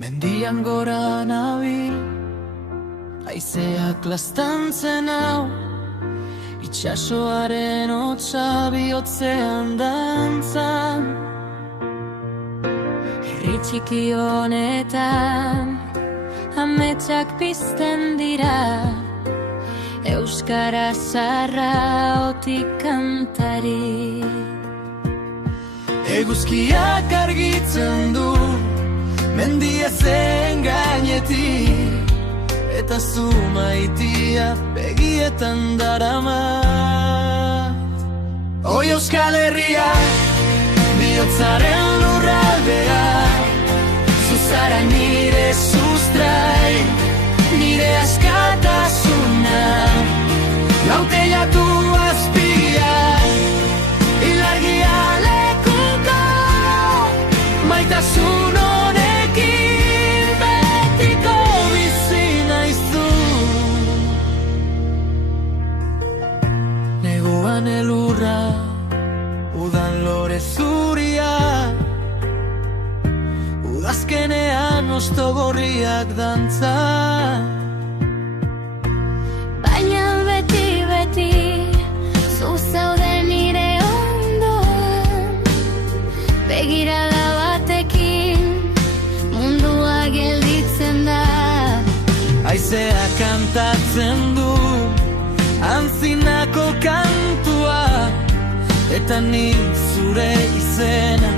Mendian gora nabil, haizeak laztantzen hau, itxasoaren hotsa bihotzean dantzan. Herri txiki honetan, ametsak pizten dira, euskara zaharra otik kantari. Eguzkiak argitzen du mendi ezen gainetik, eta zu maitia begietan daramat. Oi Euskal Herria, bihotzaren lurraldea, zu zara nire sustrai, nire askatasuna, lauteiatu azpian, ilargia lekuko, maitasun honekin betiko bizi naizu. Neguan elurra, udan lore zuria, udazkenean osto gorriak dantza. Baina beti, zu zaude nire ondoan, begirada batekin, mundua gelditzen da. Haizea kantatzen du, antzinako kantua, eta nik zure izena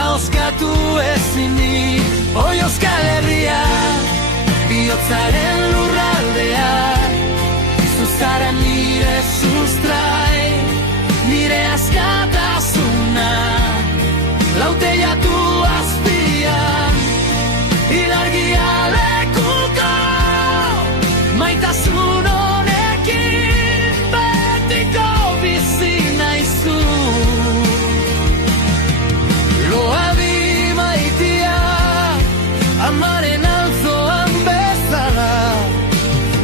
ahoskatu ezinik. Oi Euskal Herria, bihotzaren lurraldea, zu zara nire sustrai, nire askatasuna, lauteiatu azpian, ilargia lekuko, maitasun honekin betiko bizi naizu. Loa bi maitia, amaren alzoan bezala,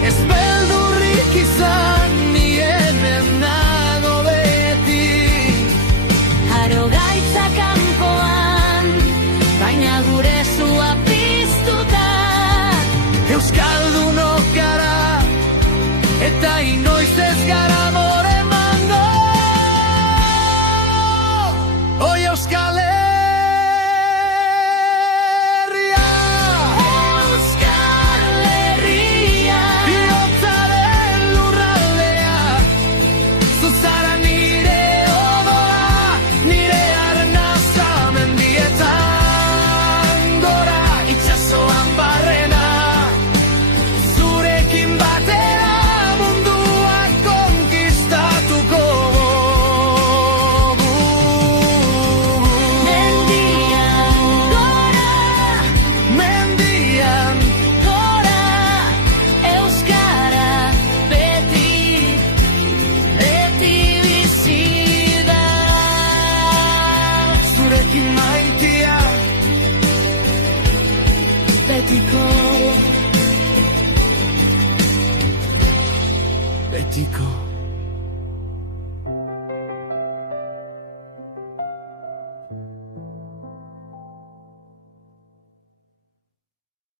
ez beldurrik izan nienen nago beti. Aro gaitza kanpoan, baina gure zua piztuta. Euskaldunok gara, eta inoiz ez gara more emango. Oi Euskal Herria, Euskal Herria, bihotzaren lurraldea, zu zara nire odoa, nire arnaza mendietan gora, itxasoan barrena, zurekin batera munduak konkistatuko dugu. mendian gora, euskara beti bizi da. Zurekin maitia, betiko.